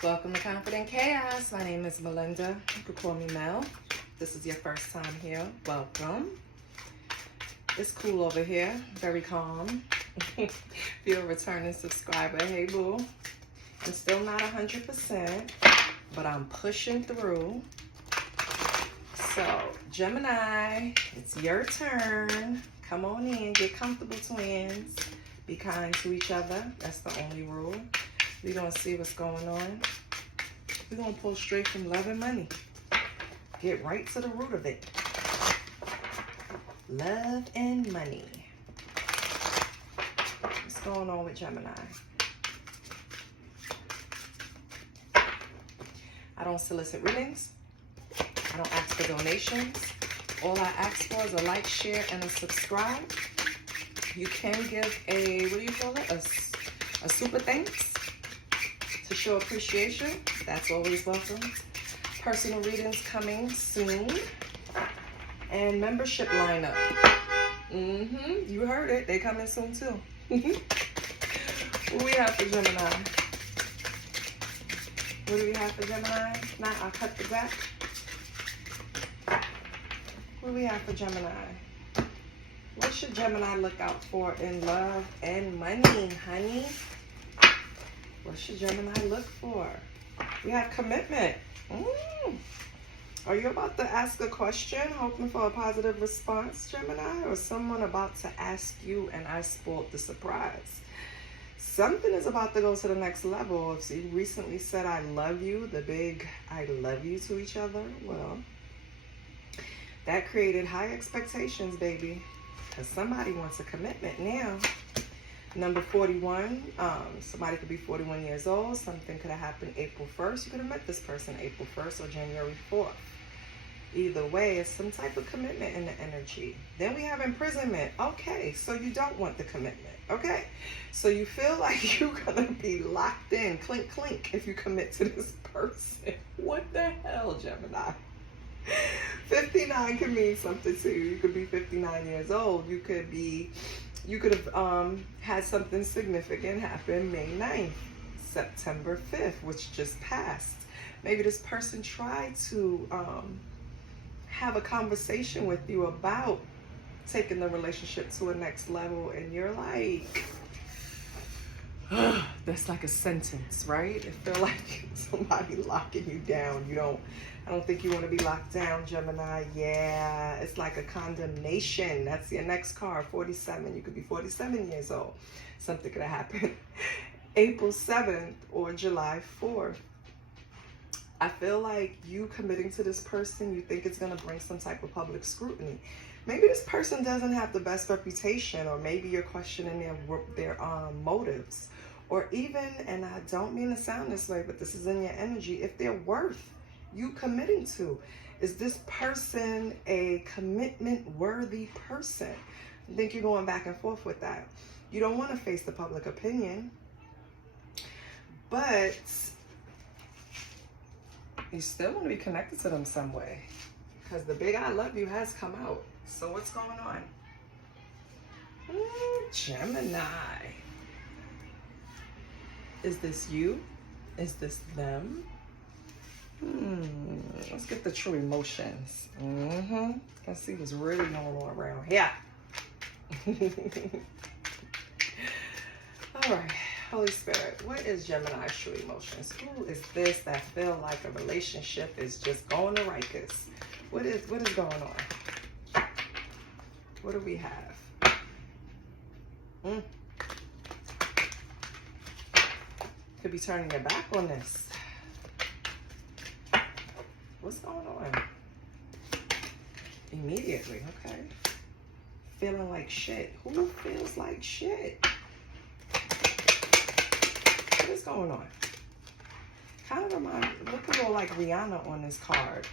Welcome to Confident Chaos. My name is Melinda. You could call me Mel. This is your first time here. Welcome. It's cool over here. Very calm. If you're a returning subscriber, hey boo. I'm still not 100%, but I'm pushing through. So, Gemini, it's your turn. Come on in. Get comfortable, twins. Be kind to each other. That's the only rule. We're going to see what's going on. We're going to pull straight from love and money. Get right to the root of it. Love and money. What's going on with Gemini? I don't solicit readings. I don't ask for donations. All I ask for is a like, share, and a subscribe. You can give a, what do you call it? A super thanks to show appreciation. That's always welcome. Personal readings coming soon. And membership lineup. You heard it. They coming soon too. What do we have for Gemini? What do we have for Gemini? Now I'll cut the back. What do we have for Gemini? What should Gemini look out for in love and money, honey? What should Gemini look for? We have commitment. Are you about to ask a question, hoping for a positive response, Gemini? Or someone about to ask you and I spoiled the surprise? Something is about to go to the next level. If you recently said I love you, the big I love you to each other, well, that created high expectations, baby. Because somebody wants a commitment now. Number 41, somebody could be 41 years old. Something could have happened April 1st. You could have met this person April 1st or January 4th. Either way, it's some type of commitment in the energy. Then we have imprisonment. Okay, so you don't want the commitment. Okay, so you feel like you're going to be locked in, clink, clink, if you commit to this person. What the hell, Gemini? 59 could mean something to you. You could be 59 years old. You could have had something significant happen May 9th, September 5th, which just passed. Maybe this person tried to have a conversation with you about taking the relationship to a next level, and you're like, that's like a sentence, right? It feels like somebody locking you down. I don't think you want to be locked down, Gemini. Yeah, it's like a condemnation. That's your next card, 47. You could be 47 years old. Something could have happened April 7th or July 4th. I feel like you committing to this person, you think it's going to bring some type of public scrutiny. Maybe this person doesn't have the best reputation, or maybe you're questioning their motives. Or even, and I don't mean to sound this way, but this is in your energy, if they're worth you committing to. Is this person a commitment-worthy person? I think you're going back and forth with that. You don't want to face the public opinion, but you still want to be connected to them some way, because the big I love you has come out. So what's going on? Gemini. Is this you? Is this them? Let's get the true emotions. Let's see what's really going on around here. All right, Holy Spirit, what is Gemini's true emotions? Who is this that feel like a relationship is just going to Rikers? What is going on? What do we have? Could be turning your back on this. What's going on? Immediately, okay. Feeling like shit. Who feels like shit? What is going on? Kind of look a little like Rihanna on this card.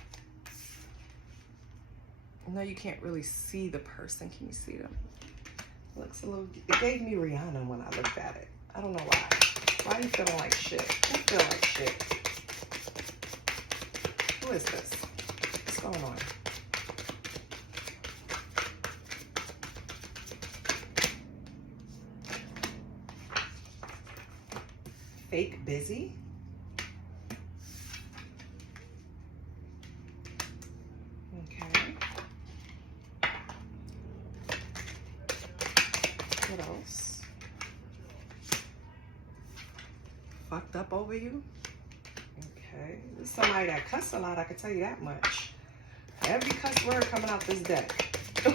I know you can't really see the person. Can you see them? Looks a little, it gave me Rihanna when I looked at it. I don't know why. Why are you feeling like shit? Who feel like shit? Who is this? What's going on? Fake busy? fucked up over you. Okay. There's somebody that cuss a lot, I can tell you that much. Every cuss word coming out this deck. I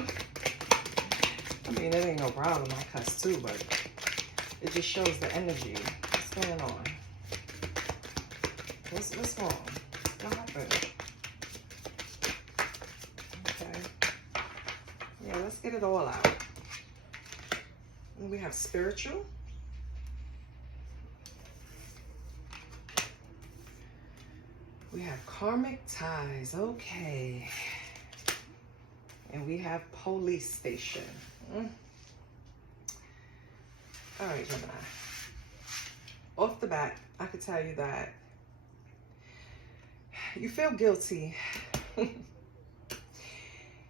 mean, it ain't no problem. I cuss too, but it just shows the energy. What's going on? What's wrong? What happened? Okay. Yeah, let's get it all out. And we have spiritual. We have karmic ties. Okay. And we have police station. All right, Gemini. Off the bat, I could tell you that you feel guilty.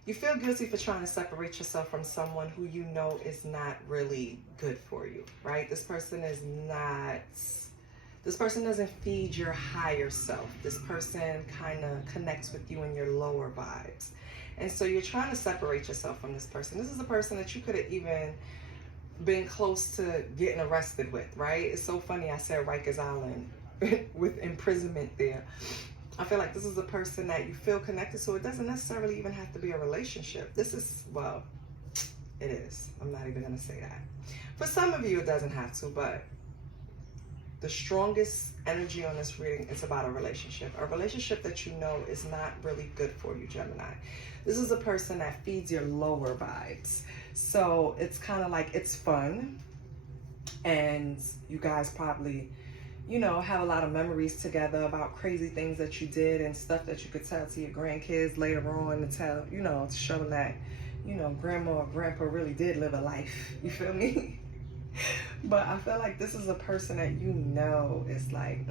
You feel guilty for trying to separate yourself from someone who you know is not really good for you, right? This person doesn't feed your higher self. This person kind of connects with you in your lower vibes. And so you're trying to separate yourself from this person. This is a person that you could have even been close to getting arrested with, right? It's so funny I said Rikers Island with imprisonment there. I feel like this is a person that you feel connected to. It doesn't necessarily even have to be a relationship. This is, well, it is. I'm not even going to say that. For some of you, it doesn't have to, but the strongest energy on this reading is about a relationship that you know is not really good for you, Gemini. This is a person that feeds your lower vibes. So it's kind of like it's fun. And you guys probably, you know, have a lot of memories together about crazy things that you did and stuff that you could tell to your grandkids later on to tell, you know, to show them that, you know, grandma or grandpa really did live a life. You feel me? But I feel like this is a person that you know is like,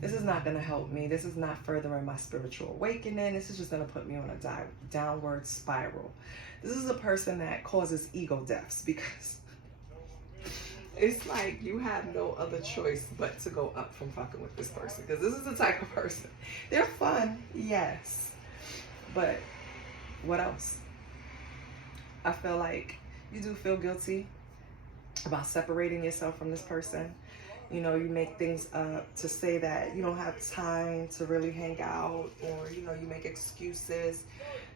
this is not going to help me. This is not furthering my spiritual awakening. This is just going to put me on a downward spiral. This is a person that causes ego deaths because it's like you have no other choice but to go up from fucking with this person. Because this is the type of person. They're fun, yes. But what else? I feel like you do feel guilty about separating yourself from this person. You know, you make things up to say that you don't have time to really hang out, or, you know, you make excuses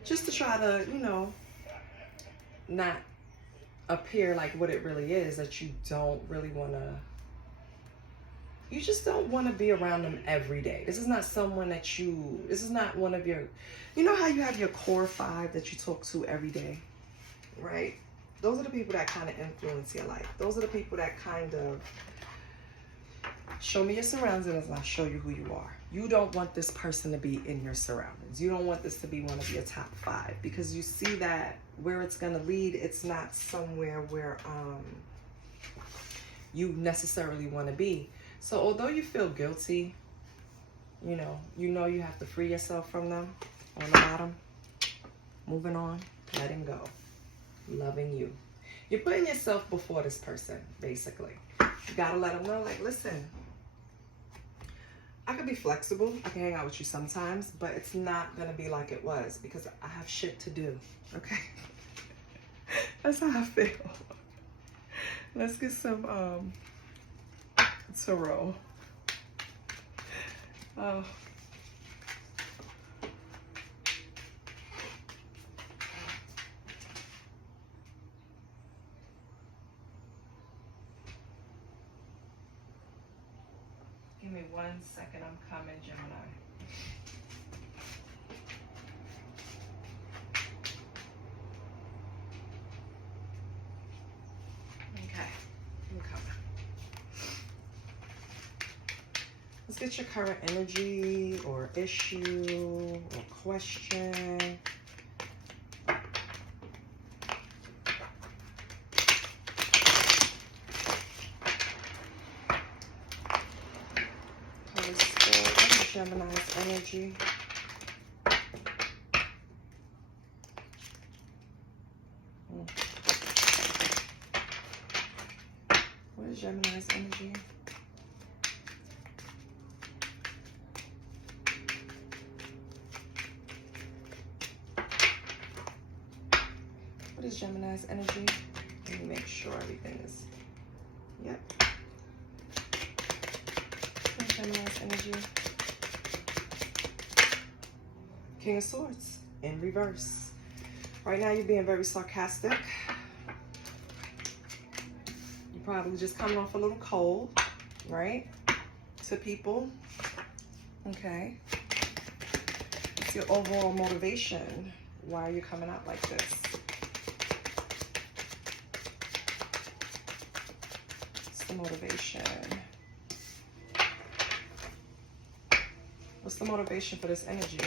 just to try to, you know, not appear like what it really is, that you don't really want to, you just don't want to be around them every day. This is not someone that this is not one of your, you know how you have your core 5 that you talk to every day, right? Those are the people that kind of influence your life. Those are the people that kind of show me your surroundings and I'll show you who you are. You don't want this person to be in your surroundings. You don't want this to be one of your top 5 because you see that where it's going to lead, it's not somewhere where you necessarily want to be. So although you feel guilty, you know you have to free yourself from them on the bottom. Moving on, letting go, loving you. You're putting yourself before this person, basically. You got to let them know, like, listen, I could be flexible. I can hang out with you sometimes, but it's not going to be like it was because I have shit to do. Okay? That's how I feel. Let's get some tarot. Oh. Give me 1 second, I'm coming, Gemini. Okay, I'm coming. Let's get your current energy or issue or question. Gemini's energy. What is Gemini's energy? What is Gemini's energy? Let me make sure everything is, yep. energy. King of Swords in reverse. Right now you're being very sarcastic. You're probably just coming off a little cold, right? To people. Okay. What's your overall motivation? Why are you coming out like this? What's the motivation? What's the motivation for this energy?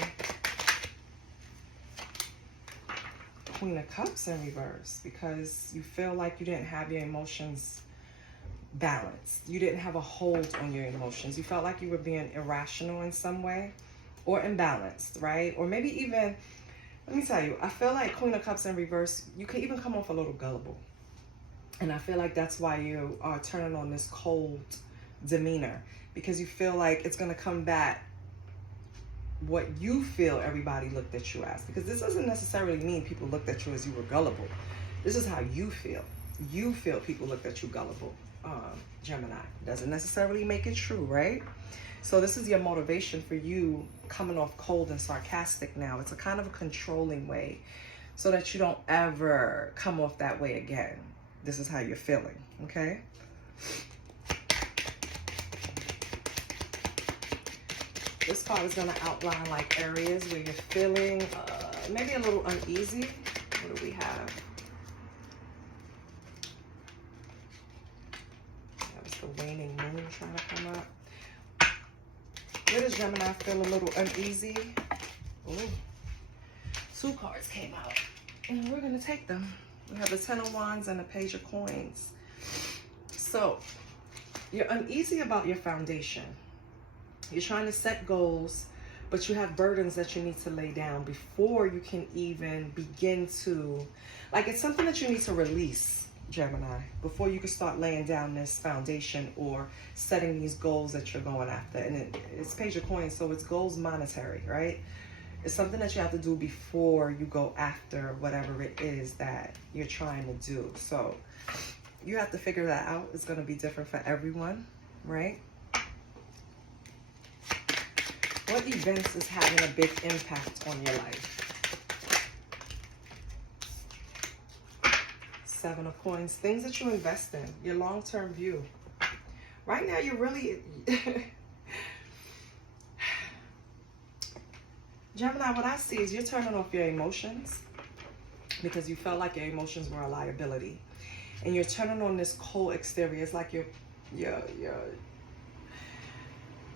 Queen of Cups in reverse, because you feel like you didn't have your emotions balanced. You didn't have a hold on your emotions. You felt like you were being irrational in some way or imbalanced, right? Or maybe even, let me tell you, I feel like Queen of Cups in reverse, you can even come off a little gullible. And I feel like that's why you are turning on this cold demeanor, because you feel like it's going to come back what you feel everybody looked at you as. Because this doesn't necessarily mean people looked at you as you were gullible. This is how you feel. You feel people looked at you gullible, Gemini. Doesn't necessarily make it true, right? So this is your motivation for you coming off cold and sarcastic now. It's a kind of a controlling way so that you don't ever come off that way again. This is how you're feeling, okay? This card is going to outline like areas where you're feeling maybe a little uneasy. What do we have? That was the waning moon trying to come up. Where does Gemini feel a little uneasy? Ooh. 2 cards came out. And we're going to take them. We have the 10 of Wands and the Page of Coins. So, you're uneasy about your foundation. You're trying to set goals, but you have burdens that you need to lay down before you can even begin to, like, it's something that you need to release, Gemini, before you can start laying down this foundation or setting these goals that you're going after. And it's Page of Coins, so it's goals monetary, right? It's something that you have to do before you go after whatever it is that you're trying to do. So you have to figure that out. It's going to be different for everyone, right? What events is having a big impact on your life? 7 of Coins. Things that you invest in. Your long-term view. Right now, you're really... Gemini, what I see is you're turning off your emotions because you felt like your emotions were a liability. And you're turning on this cold exterior. It's like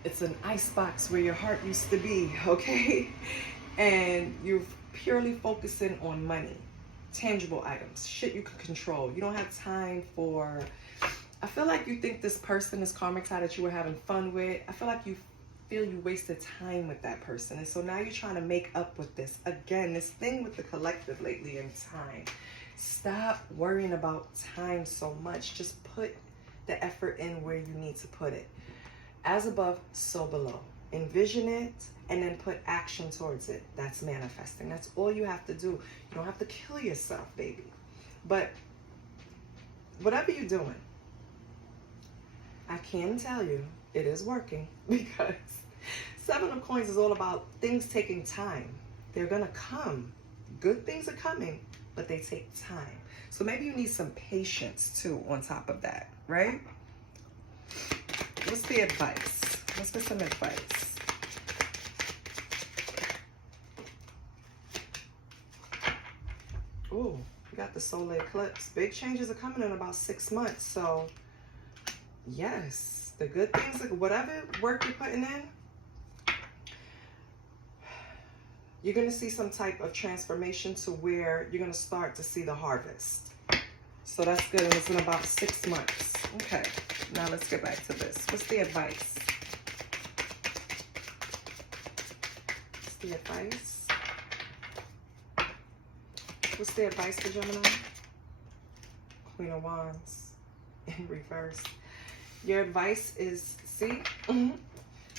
it's an icebox where your heart used to be, okay? And you're purely focusing on money, tangible items, shit you can control. You don't have time for, I feel like you think this person, this karmic tie that you were having fun with, I feel like you feel you wasted time with that person. And so now you're trying to make up with this. Again, this thing with the collective lately in time. Stop worrying about time so much. Just put the effort in where you need to put it. As above, so below. Envision it and then put action towards it. That's manifesting. That's all you have to do. You don't have to kill yourself, baby. But whatever you're doing, I can tell you it is working, because 7 of Coins is all about things taking time. They're going to come. Good things are coming, but they take time. So maybe you need some patience too on top of that, right? What's the advice? Let's get some advice. Ooh, we got the solar eclipse. Big changes are coming in about 6 months. So, yes, the good things, whatever work you're putting in, you're going to see some type of transformation to where you're going to start to see the harvest. So that's good. And it's in about 6 months. Okay. Now let's get back to this. What's the advice? What's the advice? What's the advice for Gemini? Queen of Wands in reverse. Your advice is, see?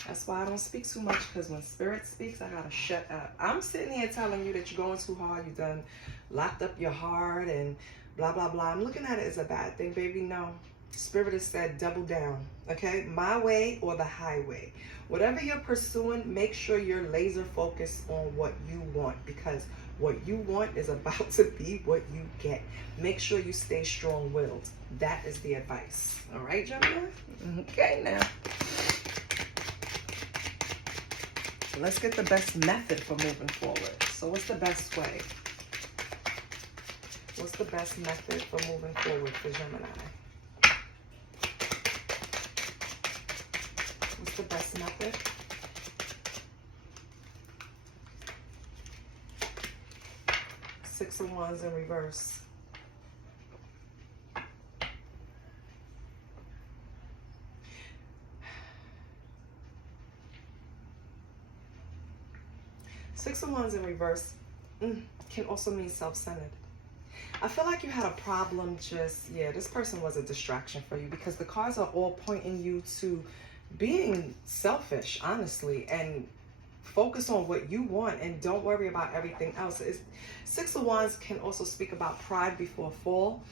That's why I don't speak too much, because when Spirit speaks, I gotta shut up. I'm sitting here telling you that you're going too hard. You done locked up your heart and blah, blah, blah. I'm looking at it as a bad thing, baby. No. Spirit has said double down, okay? My way or the highway. Whatever you're pursuing, make sure you're laser focused on what you want, because what you want is about to be what you get. Make sure you stay strong-willed. That is the advice. All right, Gemini? Okay, now. Let's get the best method for moving forward. So what's the best way? What's the best method for moving forward for Gemini? What's the best method? Six of Wands in reverse. Six of Wands in reverse can also mean self-centered. I feel like you had a problem this person was a distraction for you, because the cards are all pointing you to being selfish, honestly, and focus on what you want and don't worry about everything else. Six of Wands can also speak about pride before fall,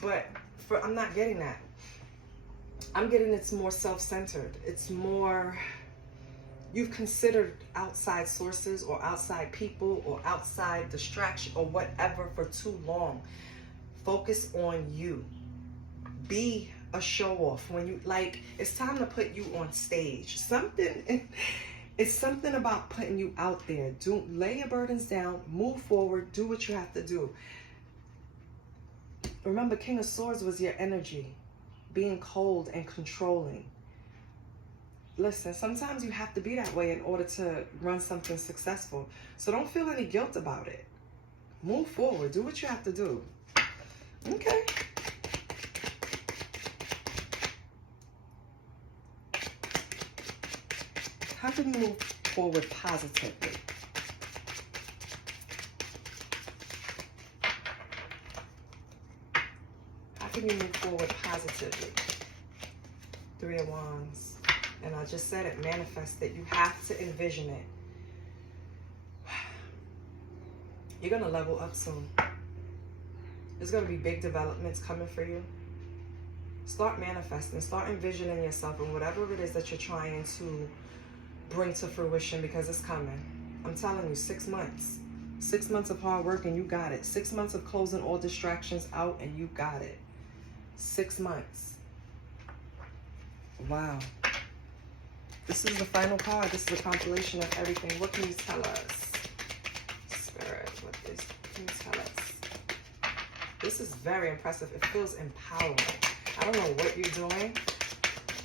but I'm not getting that. I'm getting it's more self-centered. It's more, you've considered outside sources or outside people or outside distraction or whatever for too long. Focus on you. Be a show off. When you, like, it's time to put you on stage. It's something about putting you out there. Lay your burdens down, move forward, do what you have to do. Remember, King of Swords was your energy, being cold and controlling. Listen, sometimes you have to be that way in order to run something successful. So don't feel any guilt about it. Move forward. Do what you have to do. Okay. How can you move forward positively? How can you move forward positively? Three of Wands. And I just said it, manifest it. You have to envision it. You're going to level up soon. There's going to be big developments coming for you. Start manifesting. Start envisioning yourself in whatever it is that you're trying to bring to fruition, because it's coming. I'm telling you, 6 months. 6 months of hard work and you got it. 6 months of closing all distractions out and you got it. 6 months. Wow. This is the final card. This is a compilation of everything. What can you tell us? Spirit, can you tell us? This is very impressive. It feels empowering. I don't know what you're doing,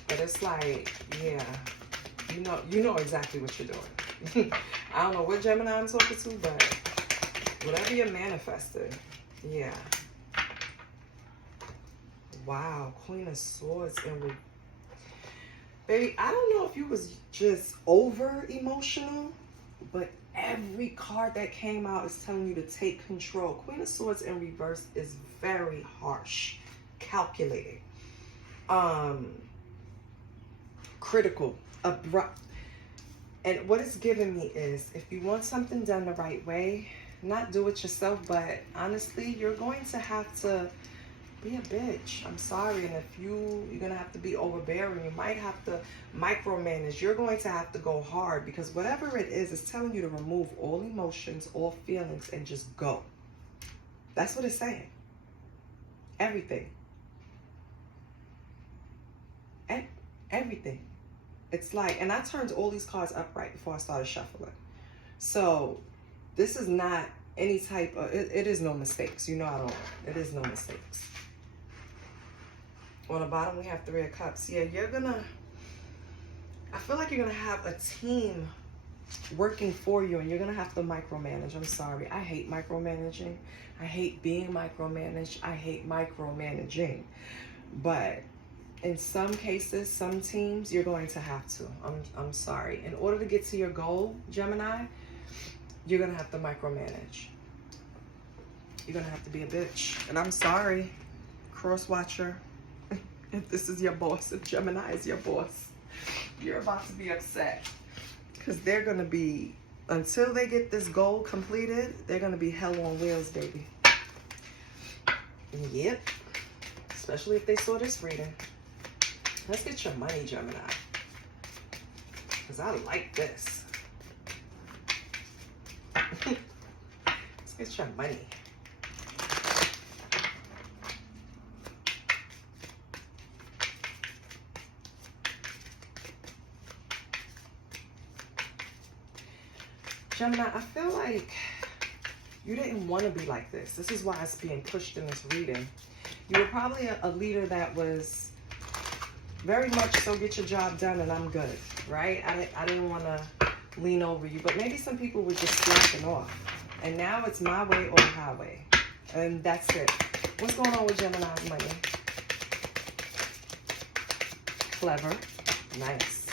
but it's like, yeah, you know exactly what you're doing. I don't know what Gemini I'm talking to, but whatever you're manifesting, yeah. Wow, Queen of Swords and baby, I don't know if you was just over emotional, but every card that came out is telling you to take control. Queen of Swords in reverse is very harsh, calculating, critical, abrupt. And what it's giving me is, if you want something done the right way, not do it yourself, but honestly, you're going to have to be a bitch. I'm sorry. And if you're gonna have to be overbearing, you might have to micromanage. You're going to have to go hard, because whatever it is, it's telling you to remove all emotions, all feelings, and just go. That's what it's saying. Everything. Everything. It's like, and I turned all these cards upright before I started shuffling. So this is not any type of, it is no mistakes. You know, it is no mistakes. On the bottom, we have Three of Cups. Yeah, I feel like you're gonna have a team working for you, and you're gonna have to micromanage. I'm sorry. I hate micromanaging. I hate being micromanaged. I hate micromanaging. But in some cases, some teams, you're going to have to. I'm sorry. In order to get to your goal, Gemini, you're gonna have to micromanage. You're gonna have to be a bitch. And I'm sorry, cross watcher. If this is your boss, if Gemini is your boss, you're about to be upset, because they're going to be, until they get this goal completed, they're going to be hell on wheels, baby. Yep. especially if they saw this reading. Let's get your money, Gemini, because I like this. Let's get your money. Gemini, I feel like you didn't want to be like this. This is why it's being pushed in this reading. You were probably a leader that was very much so get your job done and I'm good, right? I didn't want to lean over you, but maybe some people were just slacking off. And now it's my way or the highway. And that's it. What's going on with Gemini's money? Clever. Nice.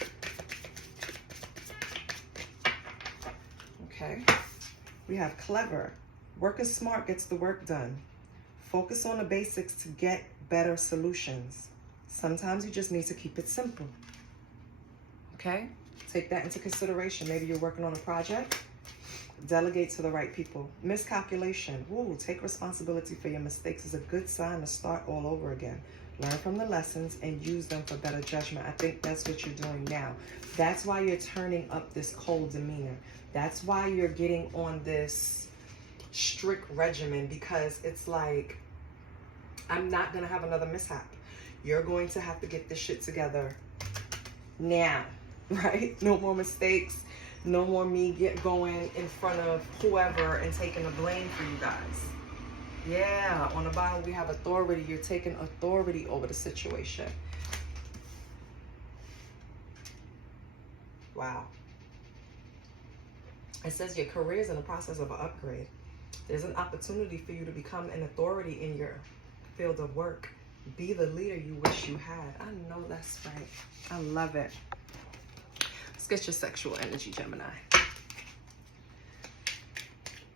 Okay. We have clever. Working smart gets the work done. Focus on the basics to get better solutions. Sometimes you just need to keep it simple. Okay? Take that into consideration. Maybe you're working on a project. Delegate to the right people. Miscalculation. Ooh, take responsibility for your mistakes is a good sign to start all over again. Learn from the lessons and use them for better judgment. I think that's what you're doing now. That's why you're turning up this cold demeanor. That's why you're getting on this strict regimen, because it's like, I'm not going to have another mishap. You're going to have to get this shit together now, right? No more mistakes. No more me going in front of whoever and taking the blame for you guys. Yeah, on the bottom we have authority. You're taking authority over the situation. Wow. It says your career is in the process of an upgrade. There's an opportunity for you to become an authority in your field of work. Be the leader you wish you had. I know that's right. I love it. Let's get your sexual energy, Gemini.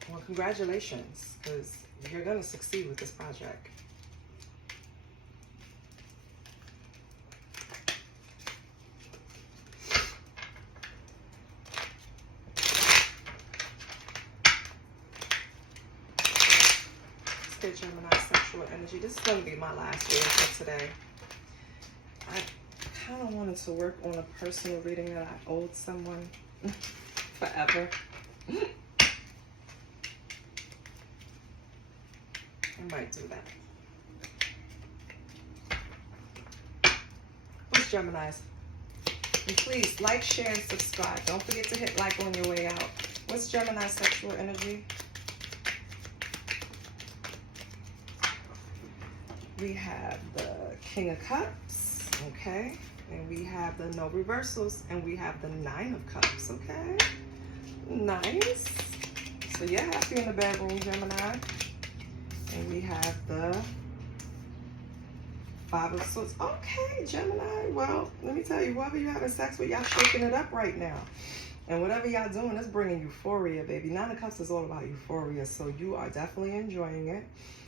Well, congratulations, because you're going to succeed with this project. Gemini sexual energy. This is going to be my last reading for today. I kind of wanted to work on a personal reading that I owed someone forever. I might do that. Who's Gemini's? And please like, share, and subscribe. Don't forget to hit like on your way out. What's Gemini's sexual energy? We have the King of Cups, okay? And we have the No Reversals, and we have the Nine of Cups, okay? Nice. So you're happy in the bedroom, Gemini. And we have the Five of Swords. Okay, Gemini. Well, let me tell you, whoever you're having sex with, y'all shaking it up right now. And whatever y'all doing is bringing euphoria, baby. Nine of Cups is all about euphoria, so you are definitely enjoying it.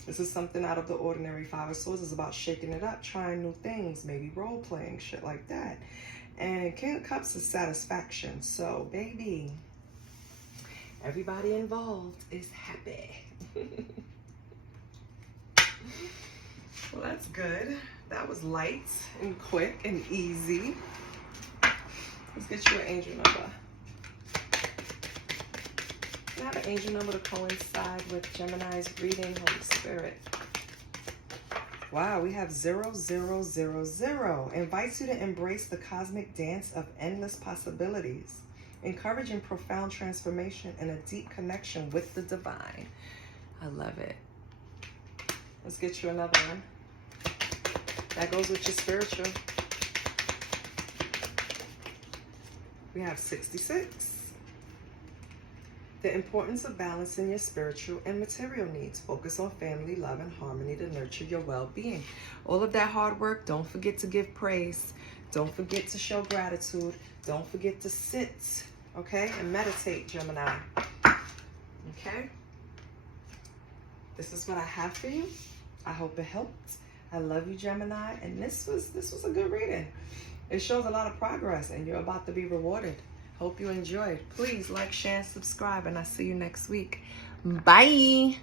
This is something out of the ordinary. Five of Swords is about shaking it up, trying new things, maybe role-playing, shit like that. And King of Cups is satisfaction. So, baby, everybody involved is happy. Well, that's good. That was light and quick and easy. Let's get you an angel number. I have an angel number to coincide with Gemini's reading, Holy Spirit. Wow, we have 0000. Invites you to embrace the cosmic dance of endless possibilities, encouraging profound transformation and a deep connection with the divine. I love it. Let's get you another one. That goes with your spiritual. We have 66. The importance of balancing your spiritual and material needs. Focus on family, love, and harmony to nurture your well-being. All of that hard work, don't forget to give praise. Don't forget to show gratitude. Don't forget to sit, okay, and meditate, Gemini. Okay? This is what I have for you. I hope it helped. I love you, Gemini. And this was a good reading. It shows a lot of progress, and you're about to be rewarded. Hope you enjoyed. Please like, share, and subscribe, and I'll see you next week. Bye.